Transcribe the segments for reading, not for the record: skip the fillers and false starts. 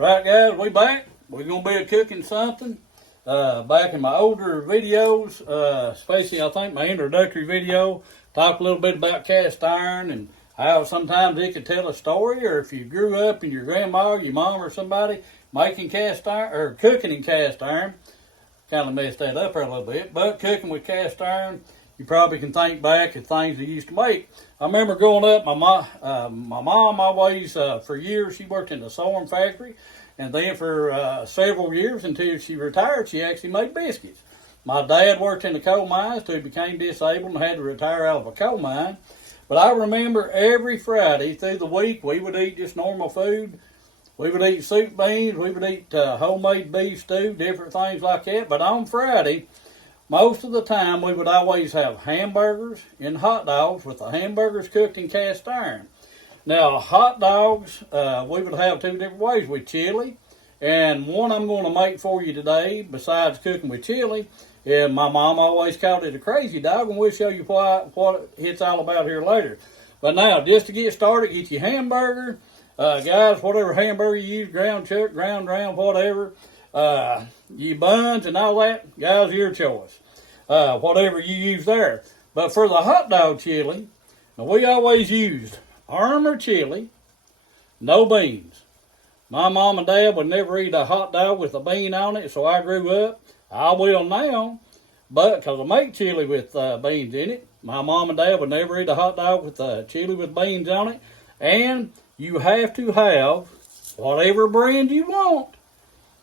Right, guys, we back. We're going to be cooking something. Back in my older videos, especially I think my introductory video, talk a little bit about cast iron and how sometimes it could tell a story, or if you grew up and your grandma, your mom, or somebody making cast iron or cooking in cast iron. Kind of messed that up there a little bit, but cooking with cast iron, you probably can think back at things they used to make. I remember growing up, my mom always, for years, she worked in the sewing factory, and then for several years until she retired, she actually made biscuits. My dad worked in the coal mines till he became disabled and had to retire out of a coal mine. But I remember every Friday through the week, we would eat just normal food. We would eat soup beans, we would eat homemade beef stew, different things like that. But on Friday, most of the time, we would always have hamburgers and hot dogs, with the hamburgers cooked in cast iron. Now, hot dogs, we would have two different ways with chili. And one I'm going to make for you today, besides cooking with chili, is my mom always called it a Krazy Dog, and we'll show you what it's all about here later. But now, just to get started, get your hamburger. Guys, whatever hamburger you use, ground chuck, ground round, whatever, you buns and all that, guys, your choice. Whatever you use there. But for the hot dog chili, now we always used Armour chili, no beans. My mom and dad would never eat a hot dog with a bean on it, so I grew up. I will now, but because I make chili with beans in it, my mom and dad would never eat a hot dog with chili with beans on it. And you have to have whatever brand you want,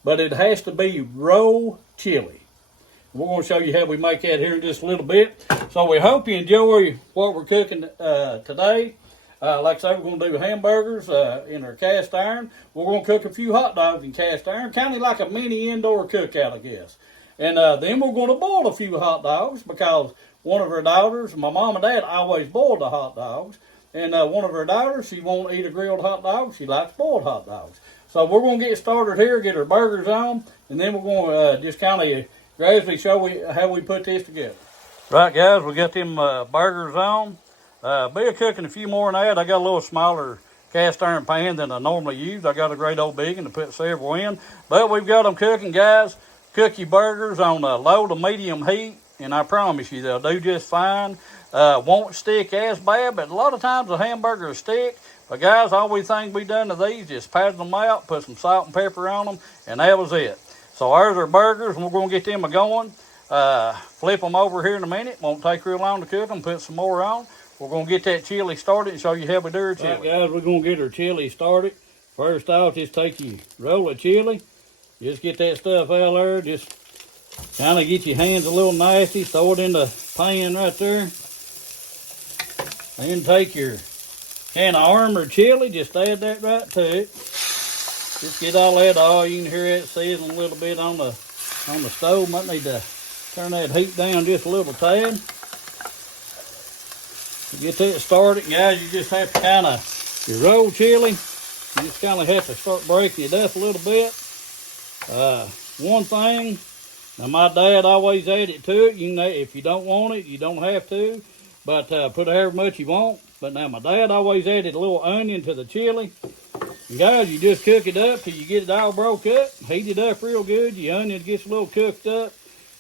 but it has to be raw chili. We're going to show you how we make that here in just a little bit. So we hope you enjoy what we're cooking today. Like I said, we're going to do hamburgers in our cast iron. We're going to cook a few hot dogs in cast iron, kind of like a mini indoor cookout, I guess. And then we're going to boil a few hot dogs, because one of our daughters, my mom and dad, always boiled the hot dogs. And one of her daughters, she won't eat a grilled hot dog. She likes boiled hot dogs. So we're going to get started here, get our burgers on, and then we're going to just kind of gradually show you how we put this together. Right, guys, we got them burgers on. Be cooking a few more than that. I got a little smaller cast iron pan than I normally use. I got a great old big one to put several in. But we've got them cooking, guys. Cook your burgers on low to medium heat, and I promise you they'll do just fine. Won't stick as bad, but a lot of times the hamburgers stick. But guys, all we think we done to these, just patted them out, put some salt and pepper on them, and that was it. So there's our burgers, and we're going to get them going. Flip them over here in a minute. Won't take real long to cook them. Put some more on. We're going to get that chili started and show you how we do our chili. Right, guys, we're going to get our chili started. First off, just take your roll of chili. Just get that stuff out there. Just kind of get your hands a little nasty. Throw it in the pan right there. Then take your can of Armour chili, just add that right to it. Just get all that oil. You can hear it sizzling a little bit on the stove. Might need to turn that heat down just a little tad. To get that started, guys, you just have to kind of, your roll chili, you just kind of have to start breaking it up a little bit. One thing, now my dad always added to it. You know, if you don't want it, you don't have to. But put however much you want. But now my dad always added a little onion to the chili. And guys, you just cook it up till you get it all broke up. Heat it up real good. Your onion gets a little cooked up.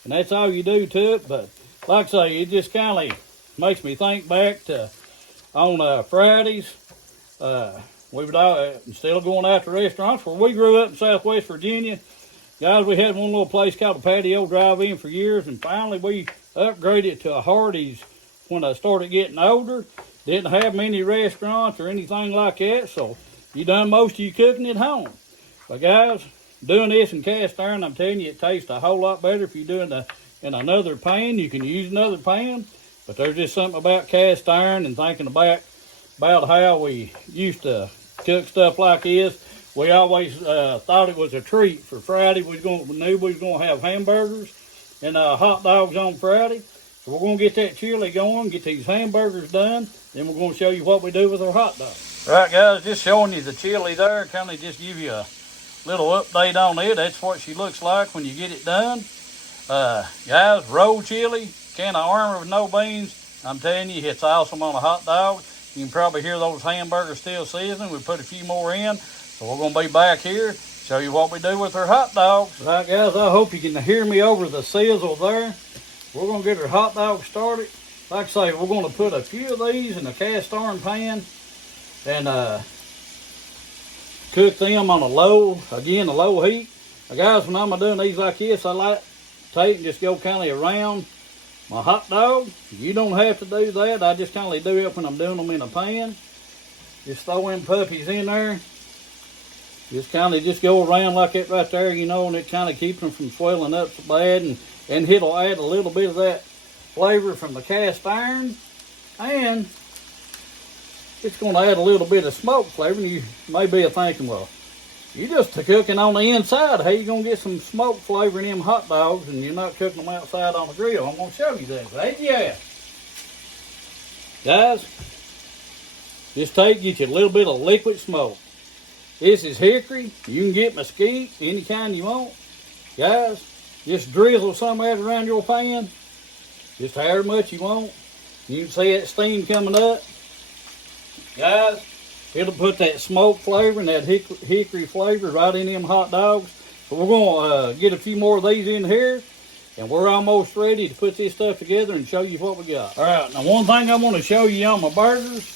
And that's all you do to it. But like I say, it just kind of makes me think back to on Fridays. We would instead of going out to restaurants, where we grew up in Southwest Virginia, guys, we had one little place called the Patio Drive-In for years. And finally we upgraded to a Hardee's when I started getting older. Didn't have many restaurants or anything like that, so you done most of your cooking at home. But guys, doing this in cast iron, I'm telling you, it tastes a whole lot better. If you're doing it in another pan, you can use another pan. But there's just something about cast iron and thinking about how we used to cook stuff like this. We always thought it was a treat for Friday. We knew we was going to have hamburgers and hot dogs on Friday. So we're going to get that chili going, get these hamburgers done, then we're going to show you what we do with our hot dogs. Right, guys, just showing you the chili there, kind of just give you a little update on it. That's what she looks like when you get it done. Guys, roll chili, can of Armour with no beans. I'm telling you, it's awesome on a hot dog. You can probably hear those hamburgers still sizzling. We put a few more in, so we're going to be back here. show you what we do with our hot dogs. Right, guys, I hope you can hear me over the sizzle there. We're going to get our hot dog started. Like I say, we're going to put a few of these in a cast iron pan and cook them on a low heat. Now, guys, when I'm doing these like this, I like to take and just go kind of around my hot dog. You don't have to do that. I just kind of do it when I'm doing them in a pan. Just throw them puppies in there. Just kind of just go around like that right there, you know, and it kind of keeps them from swelling up so bad. And it'll add a little bit of that flavor from the cast iron. And it's going to add a little bit of smoke flavor. And you may be thinking, well, you just cooking on the inside. How you going to get some smoke flavor in them hot dogs and you're not cooking them outside on the grill? I'm going to show you that. Right? Yeah. Guys, just get you a little bit of liquid smoke. This is hickory. You can get mesquite, any kind you want. Guys, just drizzle some of that around your pan. Just however much you want. You can see that steam coming up. Guys, it'll put that smoke flavor and that hickory flavor right in them hot dogs. So we're going to get a few more of these in here. And we're almost ready to put this stuff together and show you what we got. All right, now one thing I want to show you on my burgers.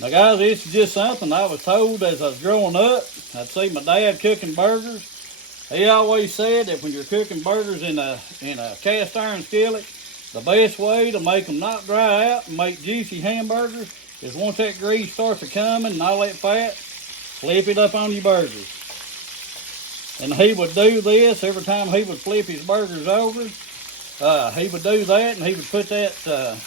Now, guys, this is just something I was told as I was growing up. I'd see my dad cooking burgers. He always said that when you're cooking burgers in a cast iron skillet, the best way to make them not dry out and make juicy hamburgers is once that grease starts coming and all that fat, flip it up on your burgers. And he would do this every time he would flip his burgers over. He would do that, and he would put that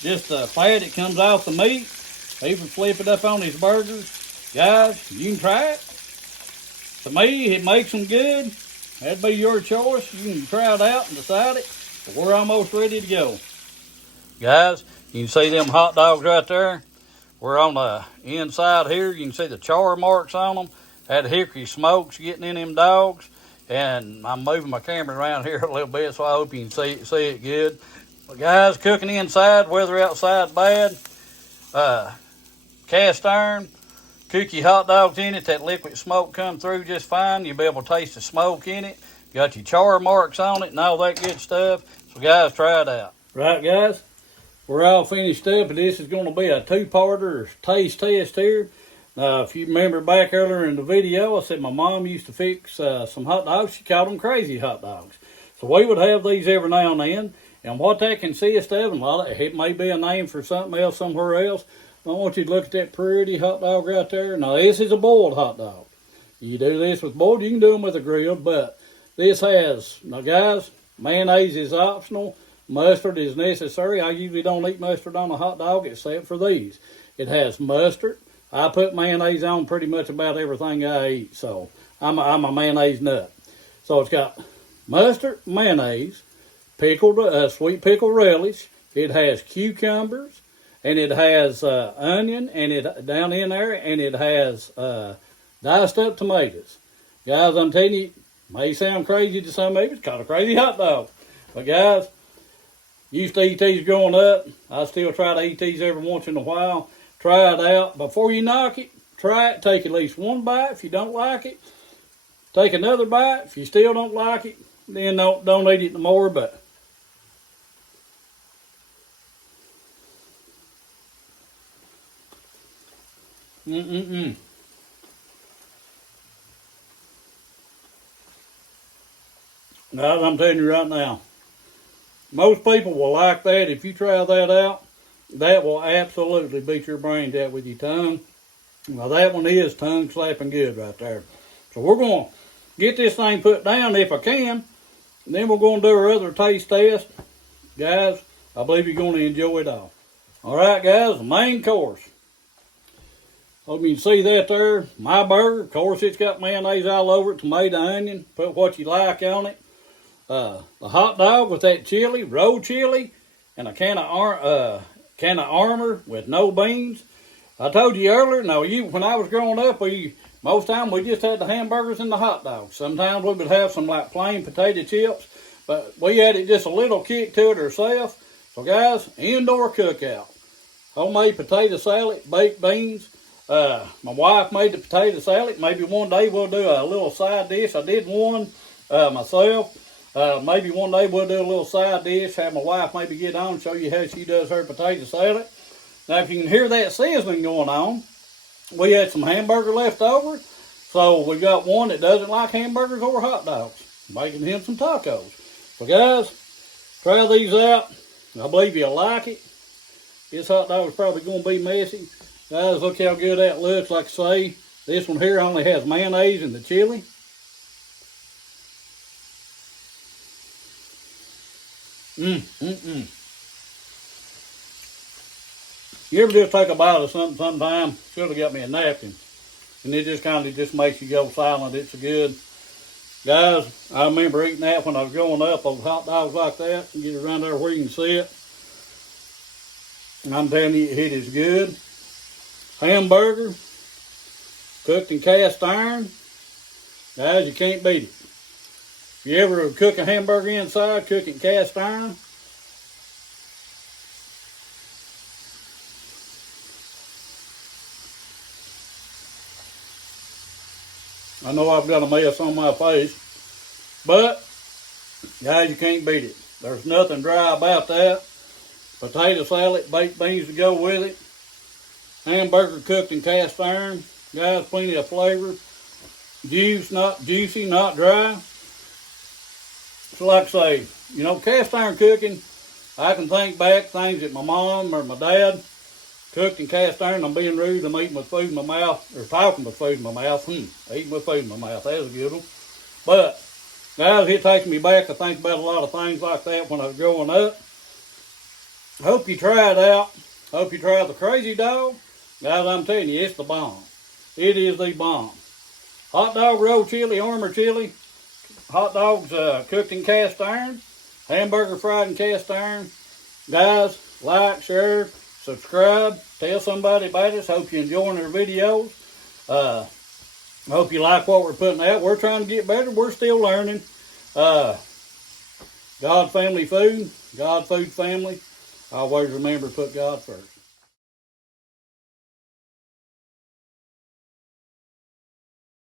just the fat that comes off the meat. He would flip it up on his burgers. Guys, you can try it. To me, it makes them good. That'd be your choice. You can try it out and decide it. But we're almost ready to go. Guys, you can see them hot dogs right there. We're on the inside here. You can see the char marks on them. That hickory smoke's getting in them dogs. And I'm moving my camera around here a little bit, so I hope you can see it good. But guys, cooking inside, whether outside's bad, cast iron, cook your hot dogs in it, that liquid smoke come through just fine. You'll be able to taste the smoke in it. Got your char marks on it and all that good stuff. So guys, try it out. Right, guys, we're all finished up, and this is going to be a two-parter taste test here. If you remember back earlier in the video, I said my mom used to fix some hot dogs. She called them Krazy hot dogs. So we would have these every now and then. And what that consists of, and it may be a name for something else somewhere else. I want you to look at that pretty hot dog right there. Now, this is a boiled hot dog. You do this with boiled, you can do them with a grill, but this has, now guys, mayonnaise is optional. Mustard is necessary. I usually don't eat mustard on a hot dog except for these. It has mustard. I put mayonnaise on pretty much about everything I eat, so I'm a mayonnaise nut. So it's got mustard, mayonnaise, pickled sweet pickled relish. It has cucumbers, and it has onion, and it down in there, and it has diced up tomatoes. Guys, I'm telling you, it may sound crazy to some people. It's called a crazy hot dog. But guys, used to eat these growing up. I still try to eat these every once in a while. Try it out. Before you knock it, try it. Take at least one bite. If you don't like it, take another bite. If you still don't like it, then don't eat it no more. But Guys, I'm telling you right now, most people will like that. If you try that out, that will absolutely beat your brains out with your tongue. Well, that one is tongue slapping good right there. So we're going to get this thing put down if I can, and then we're going to do our other taste test. Guys, I believe you're going to enjoy it all. All right, guys, the main course. Hope you can see that there. My burger, of course, it's got mayonnaise all over it, tomato, onion. Put what you like on it. The hot dog with that chili, roe chili, and a can of Armour with no beans. I told you earlier, when I was growing up, most time we just had the hamburgers and the hot dogs. Sometimes we would have some like plain potato chips, but we added just a little kick to it ourselves. So guys, indoor cookout. Homemade potato salad, baked beans, My wife made the potato salad. Maybe one day we'll do a little side dish. I did one myself. Maybe one day we'll do a little side dish. Have my wife maybe get on and show you how she does her potato salad. Now, if you can hear that sizzling going on, we had some hamburger left over. So we got one that doesn't like hamburgers or hot dogs. Making him some tacos. So guys, try these out. I believe you'll like it. This hot dog is probably going to be messy. Guys, look how good that looks. Like I say, this one here only has mayonnaise and the chili. You ever just take a bite of something sometime? Should have got me a napkin. And it just kind of just makes you go silent. It's so good. Guys, I remember eating that when I was growing up, those hot dogs like that. You get around there where you can see it. And I'm telling you, it is good. Hamburger, cooked in cast iron. Guys, you can't beat it. If you ever cook a hamburger inside, cook it in cast iron. I know I've got a mess on my face, but guys, you can't beat it. There's nothing dry about that. Potato salad, baked beans to go with it. Hamburger cooked in cast iron. Guys, plenty of flavor. Juice, not juicy, not dry. So like I say, you know, cast iron cooking, I can think back things that my mom or my dad cooked in cast iron. I'm being rude. I'm eating with food in my mouth, or talking with food in my mouth. Eating with food in my mouth. That was a good one. But, guys, it takes me back to think about a lot of things like that when I was growing up. Hope you try it out. Hope you try the Krazy Dog. Guys, I'm telling you, it's the bomb. It is the bomb. Hot dog roll chili, Armour chili. Hot dogs cooked in cast iron. Hamburger fried in cast iron. Guys, like, share, subscribe, tell somebody about us. Hope you're enjoying our videos. Hope you like what we're putting out. We're trying to get better. We're still learning. God Family Food, God Food Family. Always remember to put God first.